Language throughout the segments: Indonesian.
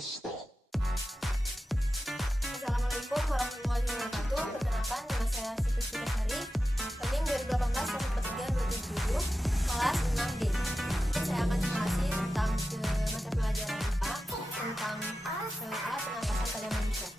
Assalamualaikum warahmatullahi wabarakatuh. Perkenalkan, nama saya Siti Sudasari, Keling 2018-2023-2027, kelas 6D. Saya akan menjelaskan tentang mata pelajaran IPA tentang alat pernapasan pada manusia.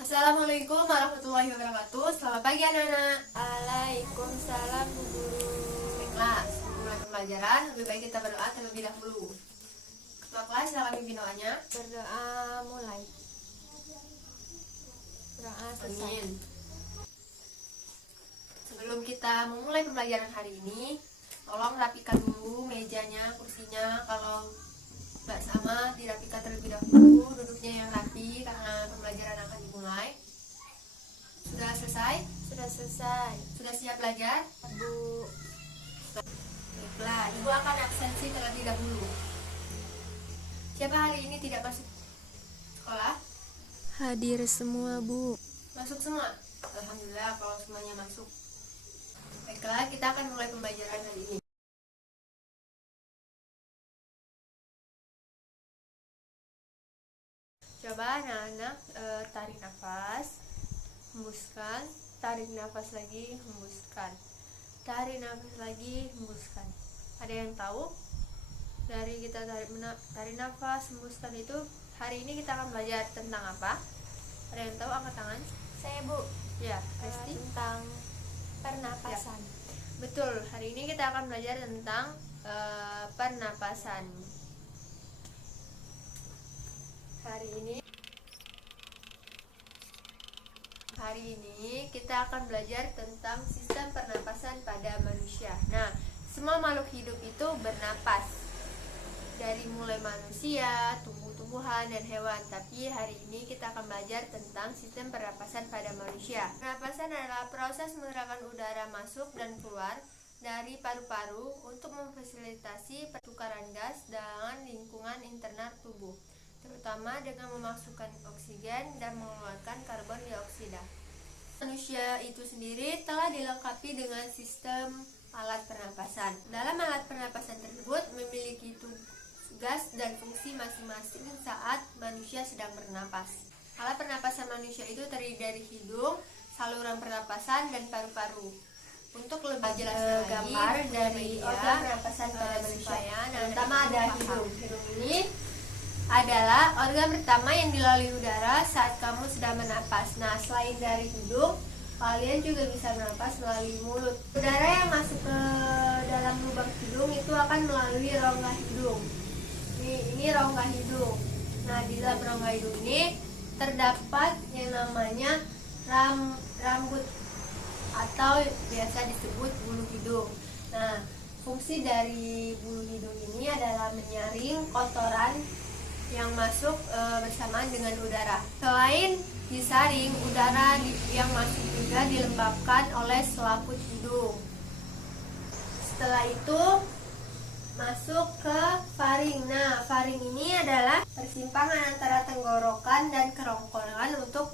Assalamualaikum warahmatullahi wabarakatuh. Selamat pagi anak-anak. Waalaikumsalam Bu Guru. Baiklah, sebelum pembelajaran lebih baik kita berdoa terlebih dahulu. Ketua kelas silakan pimpin doanya. Berdoa mulai. Doa selesai. Amin. Sebelum kita memulai pembelajaran hari ini, tolong rapikan dulu mejanya, kursinya. Kalau nggak sama, dirapikan terlebih dahulu. Duduknya yang rapi karena pembelajaran akan dimulai. Sudah selesai? Sudah selesai. Sudah siap belajar? Bu. Baiklah, Ibu akan absensi terlebih dahulu. Siapa hari ini tidak masuk sekolah? Hadir semua, Bu. Masuk semua? Alhamdulillah kalau semuanya masuk. Baiklah, kita akan mulai pembelajaran hari ini. Coba anak-anak tarik nafas, hembuskan, tarik nafas lagi, hembuskan, tarik nafas lagi, hembuskan. Ada yang tahu dari kita tarik nafas, hembuskan itu hari ini kita akan belajar tentang apa? Ada yang tahu? Angkat tangan. Saya, Bu. Ya, pasti. Tentang pernapasan. Betul, hari ini kita akan belajar tentang pernapasan. Hari ini kita akan belajar tentang sistem pernapasan pada manusia. Nah, semua makhluk hidup itu bernapas. Dari mulai manusia, tumbuh-tumbuhan, dan hewan. Tapi hari ini kita akan belajar tentang sistem pernapasan pada manusia. Pernapasan adalah proses menggerakkan udara masuk dan keluar dari paru-paru untuk memfasilitasi pertukaran gas dengan lingkungan internal tubuh, terutama dengan memasukkan oksigen dan mengeluarkan karbon dioksida. Manusia itu sendiri telah dilengkapi dengan sistem alat pernapasan. Dalam alat pernapasan tersebut memiliki tugas dan fungsi masing-masing saat manusia sedang bernapas. Alat pernapasan manusia itu terdiri dari hidung, saluran pernapasan, dan paru-paru. Untuk lebih jelas gambar dari organ pernapasan pada manusia, pertama ada hidung. Hidung ini adalah organ pertama yang dilalui udara saat kamu sedang bernapas. Nah, selain dari hidung, kalian juga bisa bernapas melalui mulut. Udara yang masuk ke dalam lubang hidung itu akan melalui rongga hidung. Ini rongga hidung. Nah, di dalam rongga hidung ini terdapat yang namanya rambut atau biasa disebut bulu hidung. Nah, fungsi dari bulu hidung ini adalah menyaring kotoran yang masuk bersamaan dengan udara. Selain disaring, udara yang masuk juga dilembabkan oleh selaput hidung. Setelah itu masuk ke faring. Nah, faring ini adalah persimpangan antara tenggorokan dan kerongkongan untuk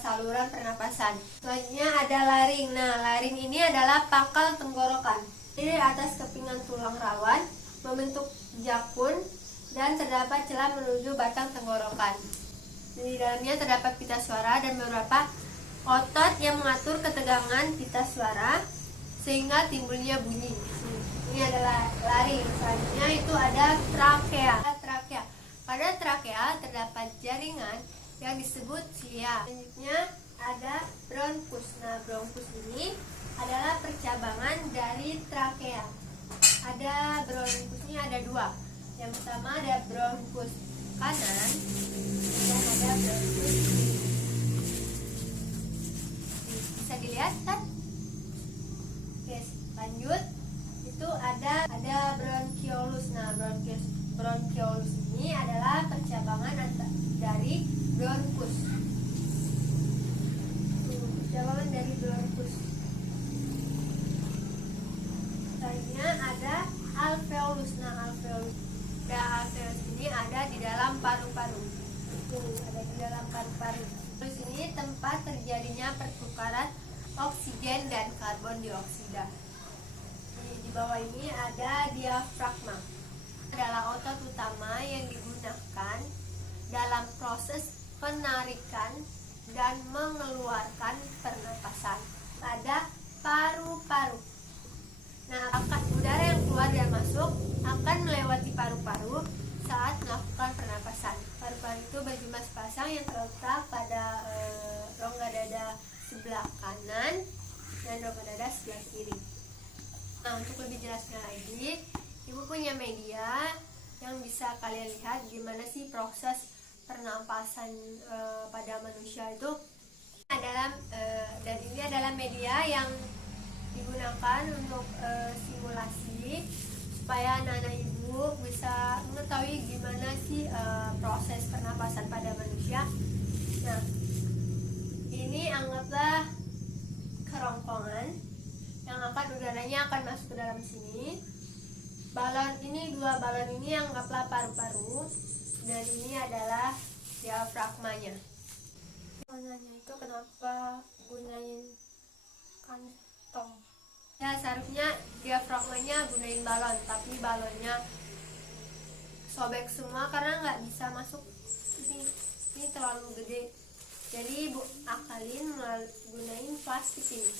saluran pernapasan. Selanjutnya ada laring. Nah, laring ini adalah pangkal tenggorokan. Di atas kepingan tulang rawan membentuk jakun dan terdapat celah menuju batang tenggorokan. Di dalamnya terdapat pita suara dan beberapa otot yang mengatur ketegangan pita suara sehingga timbulnya bunyi. Ini adalah laring. Selanjutnya itu ada trakea. Pada trakea terdapat jaringan yang disebut silia. Selanjutnya ada bronkus. Nah, bronkus ini adalah percabangan dari trakea. Ada bronkusnya ada dua. Yang pertama ada bronkus kanan dan ada bronkus kiri. Bisa dilihat kan? Oke, lanjut. Itu ada bronkiolus. Nah, bronkiolus ini adalah percabangan dari bronkus. Percabangan dari bronkus. Selanjutnya ada alveolus. Nah, alveolus ini ada di dalam paru-paru. Ada di dalam paru-paru. Terus ini tempat terjadinya pertukaran oksigen dan karbon dioksida. Di bawah ini ada diafragma. Adalah otot utama yang digunakan dalam proses penarikan dan mengeluarkan pernapasan pada paru-paru. Nah, udara yang keluar dan masuk akan melewati paru-paru saat melakukan pernapasan. Paru-paru itu berjumlah sepasang yang terletak pada rongga dada sebelah kanan dan rongga dada sebelah kiri. Nah, untuk lebih jelasnya lagi, Ibu punya media yang bisa kalian lihat gimana sih proses pernapasan pada manusia itu. Dan ini adalah media yang digunakan untuk simulasi supaya anak-anak ibu bisa mengetahui gimana sih proses pernapasan pada manusia. Nah, ini anggaplah kerongkongan yang udaranya akan masuk ke dalam sini. Dua balon ini anggaplah paru-paru, dan ini adalah diafragmanya. Mananya itu kenapa gunain kantong? Ya, seharusnya diafragmanya gunain balon, tapi balonnya sobek semua karena nggak bisa masuk ini terlalu gede. Jadi ibu akalin gunain plastik ini,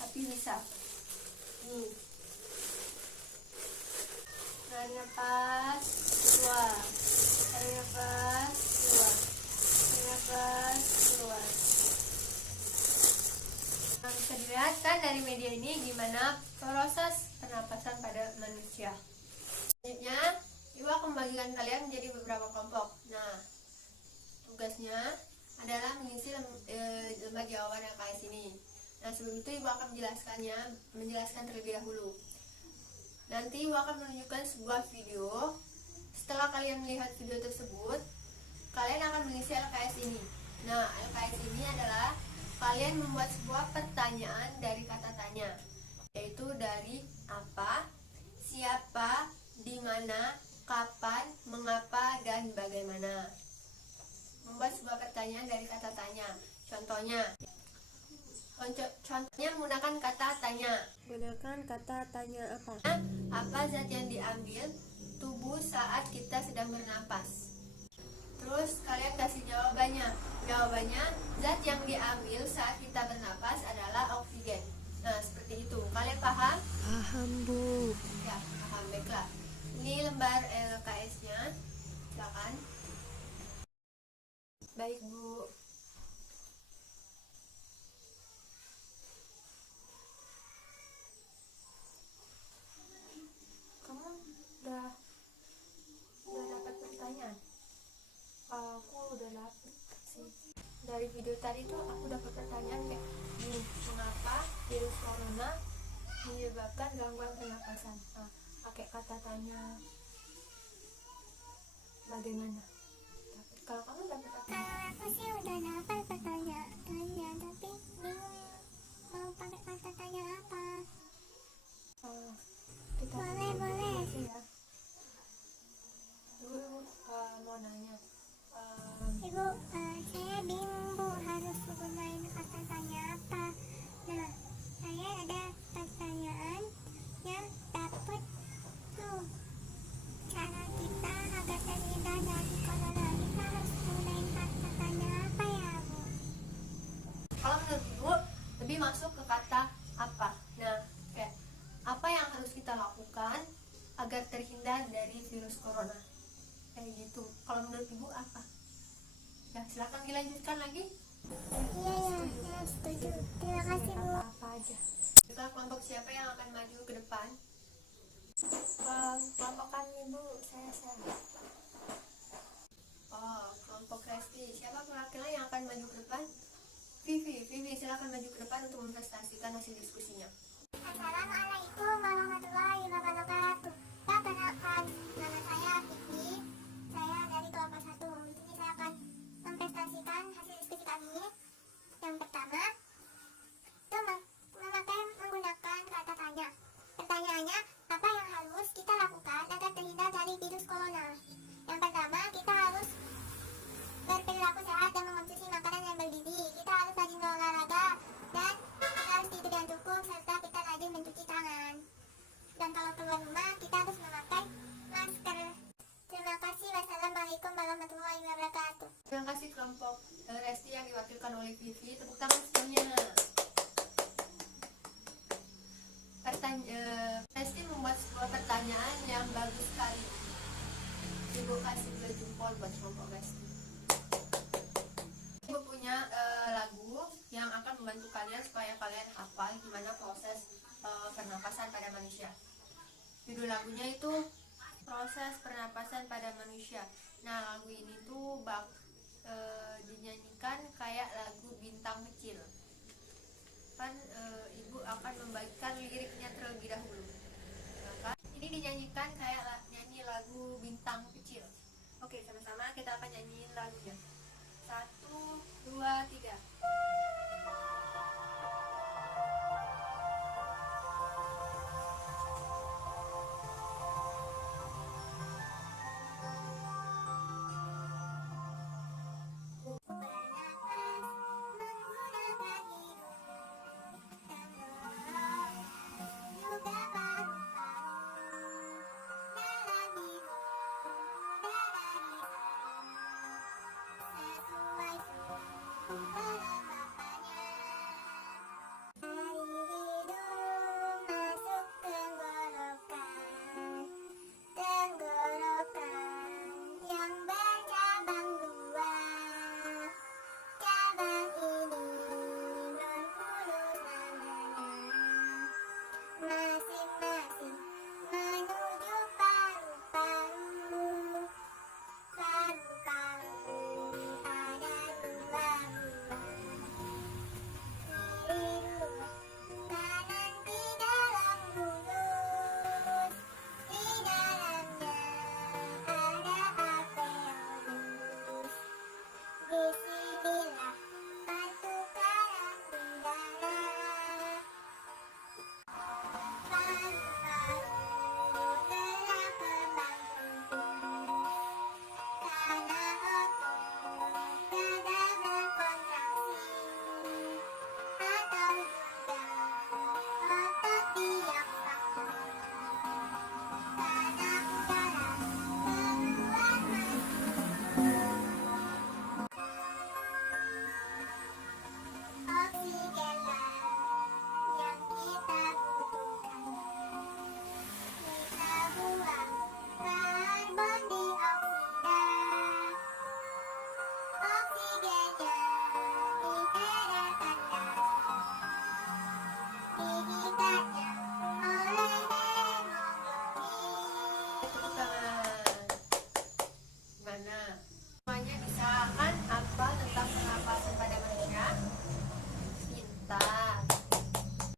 tapi bisa nih. Tarik nafas, keluar. Tarik nafas, keluar. Tarik nafas, keluar. Nah, bisa dilihat kan dari media ini gimana proses pernapasan pada manusia. Selanjutnya, ibu akan membagikan kalian menjadi beberapa kelompok. Nah, tugasnya adalah mengisi lembar jawaban LKS ini. Nah, sebelum itu ibu akan menjelaskan terlebih dahulu. Nanti ibu akan menunjukkan sebuah video. Setelah kalian melihat video tersebut, kalian akan mengisi LKS ini. Nah, LKS ini adalah kalian membuat sebuah pertanyaan dari kata tanya, yaitu dari apa, siapa, di mana, kapan, mengapa, dan bagaimana. Membuat sebuah pertanyaan dari kata tanya. Contohnya menggunakan kata tanya. Gunakan kata tanya apa? Apa zat yang diambil tubuh saat kita sedang bernapas? Terus kalian kasih jawabannya. Jawabannya, zat yang diambil saat kita bernapas adalah oksigen. Nah, seperti itu. Kalian paham? Paham, Bu. Ya, paham. Baiklah. Ini lembar LKS-nya. Silakan. Baik, Bu. Kamu udah dapat pertanyaan? Aku udah dapet sih. Dari video tadi tuh aku dapat pertanyaan kayak gini, mengapa virus corona menyebabkan gangguan pernapasan? Nah, pakai kata tanya bagaimana? Kalau kamu dapat apa? Kalau aku sih udah dapat pertanyaannya, tapi bingung mau pakai kata tanya apa. Kita Boleh. ya. Dulu mau nanya. Ibu, saya bingung Bu, harus gunain kata tanya apa. Nah, saya ada pertanyaan yang dapat tuh. Cara kita agar terhindar dari corona, kita harus gunain kata tanya apa ya Bu? Kalau menurut ibu lebih masuk ke kata apa. Nah, kayak apa yang harus kita lakukan agar terhindar dari virus corona, kayak gitu. Kalau menurut ibu apa? Ya, silakan dilanjutkan lagi. Iya, saya setuju. Terima kasih Bu. Apa aja. Kita kelompok siapa yang akan maju ke depan? Kelompokan Ibu, saya. Oh, kelompok Resti. Siapa perwakilan yang akan maju ke depan? Vivi, silakan maju ke depan untuk mempresentasikan hasil diskusinya. Assalamualaikum warahmatullahi wabarakatuh. Ya, perkenalkan, nama saya Vivi. Saya dari kelompok 1. Di sini saya akan mempresentasikan hasil diskusi kami. Yang pertama, itu menggunakan kata tanya. Pertanyaannya, apa yang harus kita lakukan agar terhindar dari virus corona? Yang pertama, kita harus berperilaku sehat dan mengonsumsi makanan yang bergizi. Kita harus rajin berolahraga dan kasih kelompok Resti yang diwakilkan oleh Vivi. Tepuk tangan semuanya. Resti membuat sebuah pertanyaan yang bagus sekali. Ibu kasih 2 jempol buat kelompok Resti. Ibu punya lagu yang akan membantu kalian supaya kalian hafal gimana proses pernapasan pada manusia. Judul lagunya itu Proses Pernapasan pada Manusia. Nah, lagu ini tuh dinyanyikan kayak lagu Bintang Kecil. Kan ibu akan membagikan liriknya terlebih dahulu. Kan? Ini dinyanyikan kayak nyanyi lagu Bintang Kecil. Oke, sama-sama kita akan nyanyiin lagunya. 1, 2, 3. Semuanya bisa kan hafal tentang pernapasan pada manusia? Pintar.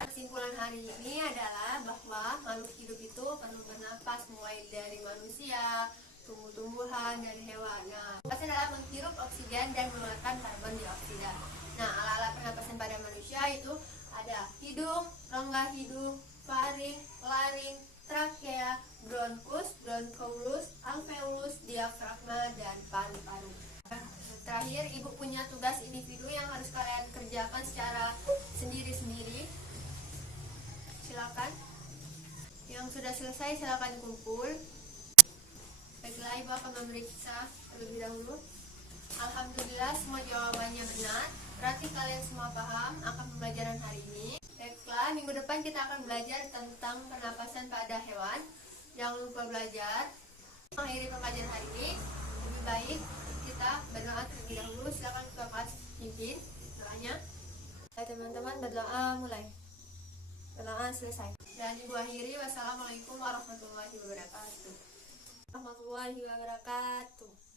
Kesimpulan hari ini adalah bahwa makhluk hidup itu perlu bernapas, mulai dari manusia, tumbuh-tumbuhan, dan hewan. Nah, pernapasan adalah menghirup oksigen dan mengeluarkan karbon dioksida. Nah, alat-alat pernapasan pada manusia itu ada hidung, rongga hidung, faring, laring, trakea, bronkus, bronchus, alveolus, diafragma, dan paru-paru. Terakhir, ibu punya tugas individu yang harus kalian kerjakan secara sendiri-sendiri. Silakan. Yang sudah selesai silakan kumpul. Baiklah, ibu akan memeriksa terlebih dahulu. Alhamdulillah, semua jawabannya benar. Berarti kalian semua paham akan pembelajaran hari ini. Baiklah, minggu depan kita akan belajar tentang pernapasan pada hewan. Jangan lupa belajar. Mengakhiri pembelajaran hari ini, lebih baik kita berdoa terlebih dahulu. Silakan ketua kelas pimpin doanya. Teman-teman berdoa mulai. Berdoa selesai. Dan ibu akhiri, wassalamualaikum warahmatullahi wabarakatuh. Warahmatullahi wabarakatuh.